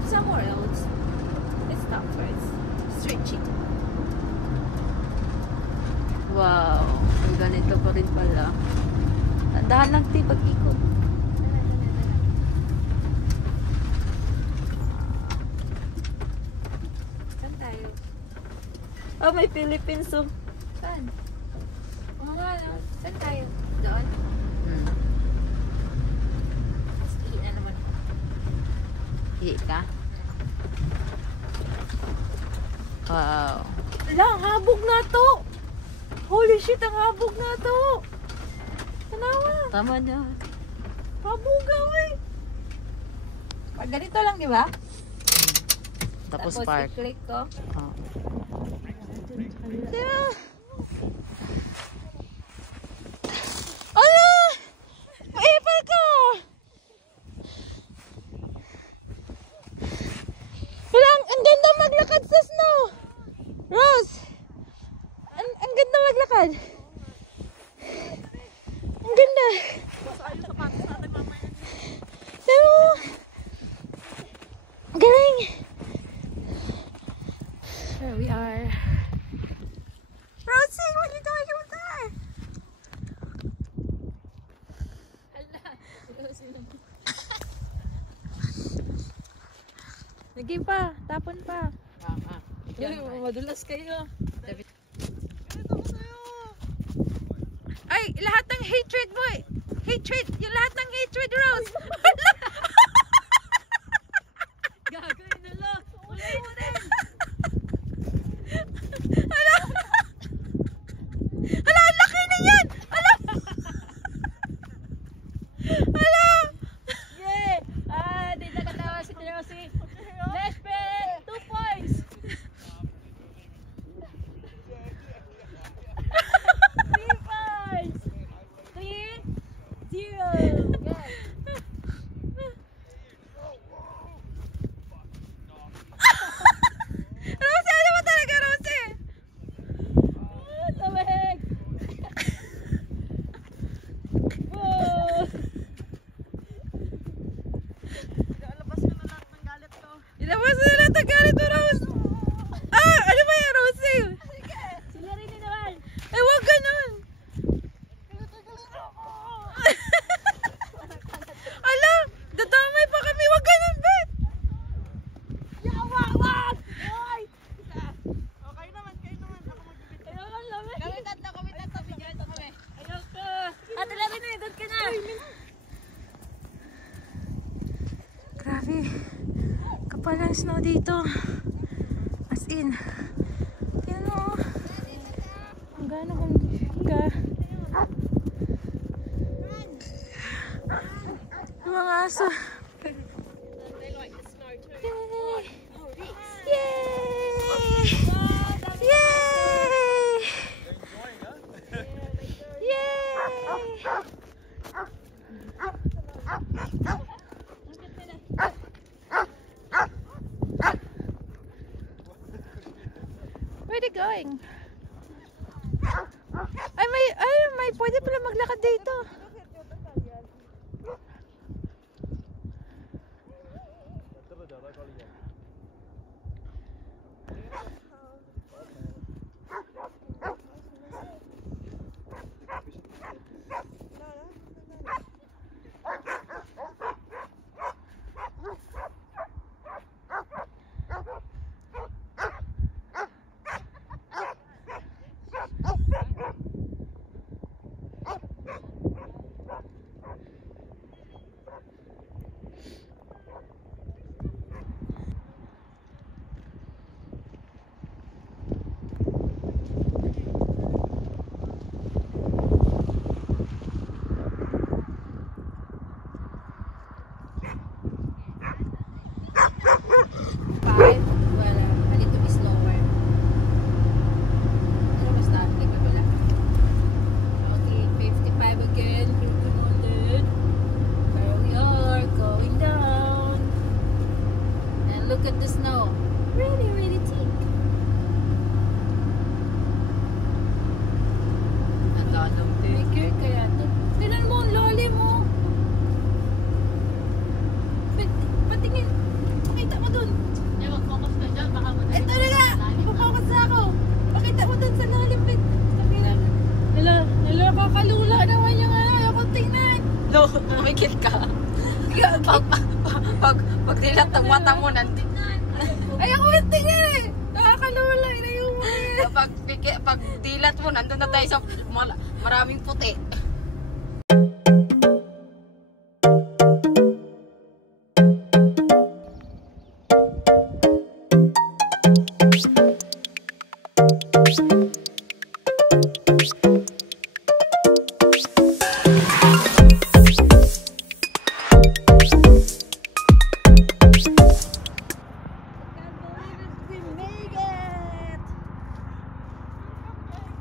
stop somewhere else. Let's stop first. Stretching. Wow. Ang ganito pa rin pala. Tandaan lang ti pag-ikot. Saan tayo? Oh, may Philippines oh. Saan? Oo nga, no? Saan tayo? Doon? Mas ihi na naman. Ihi ka? Wow. Wala, ang habog na to! Holy shit, ang habog na to! Tanawa! Tama niya. Habog eh! Pag ganito lang, di ba? Tapos park. i-click ko. Oh. Yeah. Ano? Maipal ka! Wala, ang ganda maglakad sa snow! Rose! Ang ganda maglakad! Ang ganda! Pero, galing! Here we are. Rosie, what are you doing over there? Lagi pa, tapon pa. Madulas kayo. Ay, lahat ng hatred mo eh. Hatred, yung lahat ng hatred, Rose. Gagawin na lang. Uli mo rin. Hala, ang laki na yan. Hala. Hala. Yay! Ah, di nakatawa si Rosie. Let's bet 2 points. 3 points. 3-0. Rosie, ano mo talaga, Rosie? Lamig. Oh. Ilabas mo na lang ang galit mo, Rose. Ah, ano ba yan, Rosie? Sila rin din naman. Ay, huwag ganun. Ala, dadamay pa kami. Huwag ganun, Bet. Wag! Ay! Kayo naman. Ayaw lang lamig. Kami tatlo. Bigyan ito kami. Ayaw ka. Ate Larry na, doon ka na. Grabe. Kapal ang snow dito. As in. Tingnan mo. Ang gano'n ka. Yung mga aso. Yay! Yay! Yay! Yay! Where are they going? Ay, pwede pala maglakad dito. Pumikit ka. Pag dilat ang mata mo, nandito. Ay, ako yung tingin eh. Nakakalawala na yung Pag dilat mo, nandun na tayo sa maraming puti.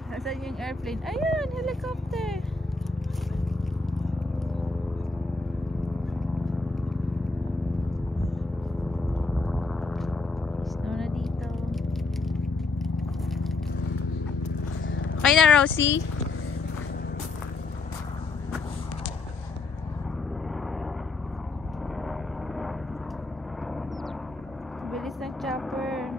Nasaan yung airplane? Ayun, helicopter. Snow na dito. Okay na, Rosie? Bilis ng chopper.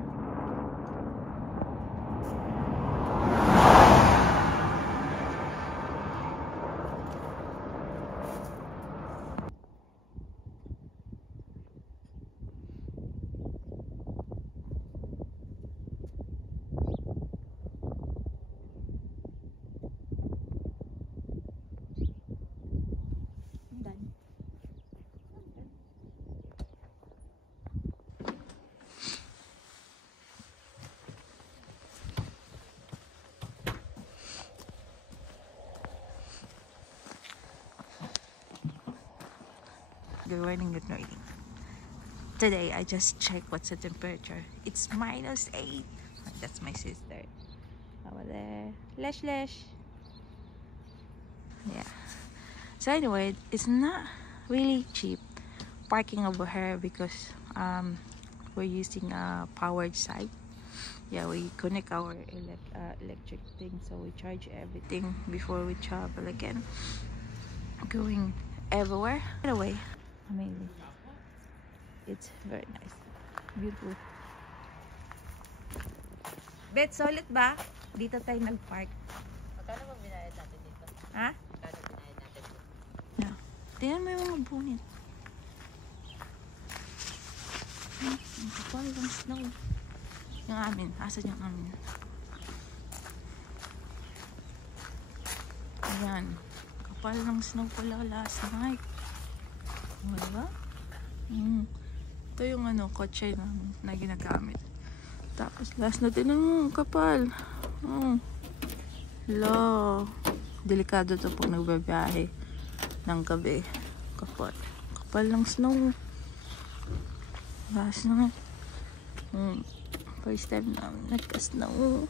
Good morning, good morning. Today, I just checked what's the temperature. It's -8. That's my sister. Over there. Lesh, lesh. Yeah. So anyway, it's not really cheap parking over here because we're using a powered site. Yeah, we connect our electric thing, so we charge everything before we travel again. Going everywhere. Anyway, amazing. It's very nice. Beautiful. Bet, solid ba? Dito tayo nag-park. Magkano ba binayad natin dito? Ha? Magkano binayad natin dito? Yeah. Tingnan mo yung mga bunit. Ang kapal ng snow. Yung amin. Asan yung amin? Ayan. Kapal ng snow pala last night. Diba? Ito yung kotse na ginagamit. Tapos last na din ang kapal. Hello. Delikado to pag nagbabiyahe ng gabi. Kapal. Kapal ng snow. Last na. First time na nagka-snow.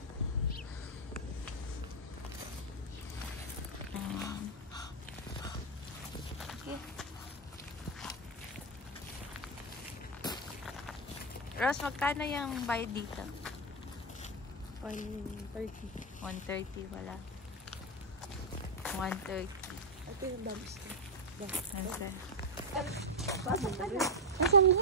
Rose, magkano yung bayad dito? 130. 130, wala. 130. Ito yung bags ko. Nasaan? Pasok ka na. Nasaan mo?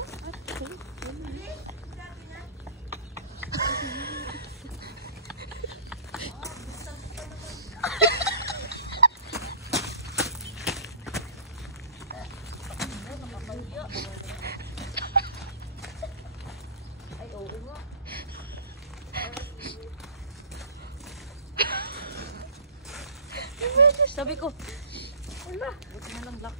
Sabi ko, wala. Buti na lang black.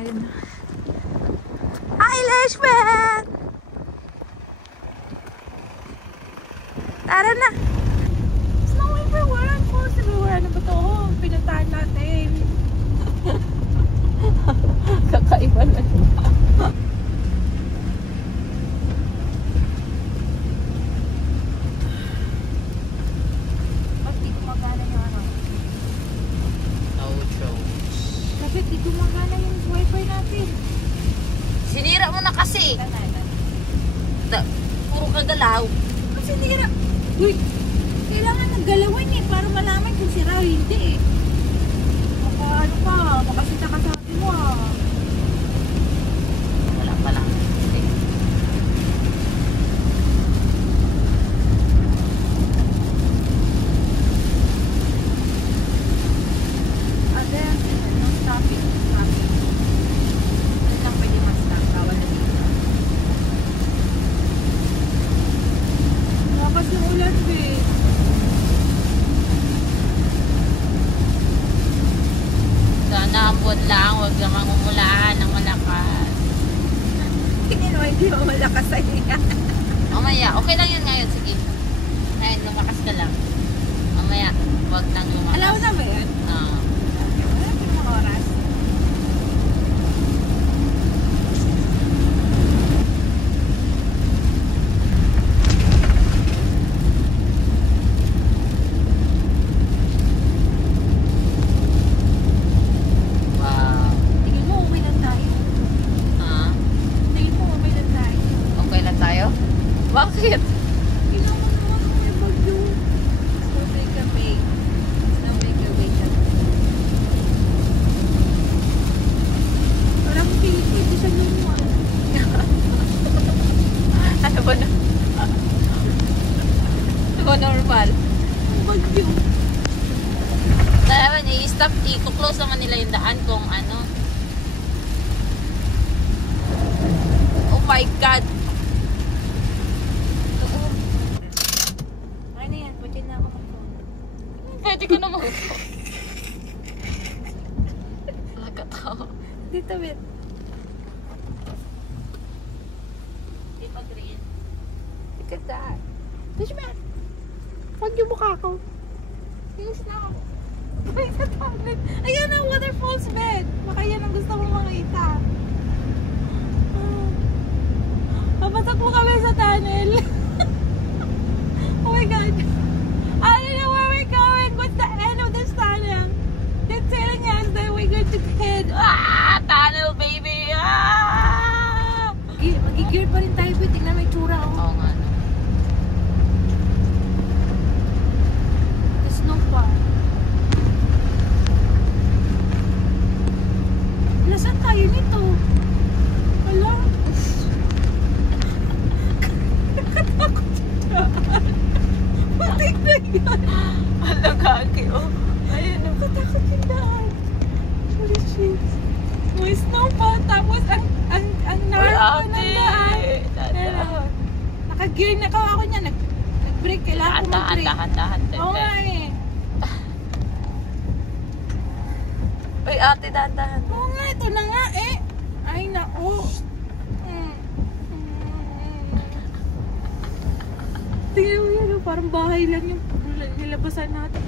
Ayun na. Eilishman! Tara na! Snow everywhere. Falls everywhere. Ano ba ito? Pinuntahan natin. Kakaiba na. Ba't di gumagana yung ano? Bakit di gumagana yung wifi natin? Sinira mo na kasi. Puro kagalaw. Ano sinira? Uy! Kailangan naggalawin eh para malaman kung sira o hindi eh. Baka ano pa, makasita ka sa atin mo ah. Wala pala. Ate, no stopping. Stopping. Ano lang pwede mag-stop? Bawal na dito. Lakas ng ulan, babe. Sana ambon lang. Huwag namang umulaan ng malakas. Hindi naman, hindi mo malakas sa iya. Mamaya. Okay lang yun ngayon. Sige. Ngayon, lumakas ka lang. Mamaya. Huwag nang lumakas. Alam mo na ba yan? Ah. Wala pa yung mga oras. Wow. Tingin mo, okay lang tayo. Ah. Tingin mo, okay lang tayo. Okay lang tayo? Bakit? Tingnan mo naman kung may bagyo. Snow make a bake. Snow make a bake. Parang Pilipino sa lumo. Ano ba na? Ano ba normal? Ang bagyo. Naman, i-stop, i-close naman nila yung daan kung ano. Oh my God! Ay na yan, pwede na ako mag-phone. Pwede ko naman. Nagkatawa. Dito, wait. Di pa green. Look at that. Fish man. Wag yung mukha ko. Tingis na ako. Ay, sa tunnel. Ayan ang waterfalls bed. Baka yan ang gusto mong makita. Papasok mo kami sa tunnel. Oh my God. I don't know where we're going. What's the end of this tunnel? They're telling us that we're going to head. Ah! Tunnel, baby! Ah! Mag-gear pa rin tayo. Tingnan may tsura. Oh. Oo nga, no? The snow pa. Nasaan tayo nito? Wala. Nakatakot siya. Matik na yan. Alam kaki, oh. Ayun, nakatakot yung daan. Holy shit. May snow pa. Tapos ang narrow ng daan. Pero, naka-gear na ako niya. Nag-brake. Kailangan ko mag-brake. Dahan. Oo nga eh. Uy, ate, dahan. Oo nga, ito na nga eh. Ay, nako. Tingnan mo yun, oh, parang bahay lang yung nilabasan natin.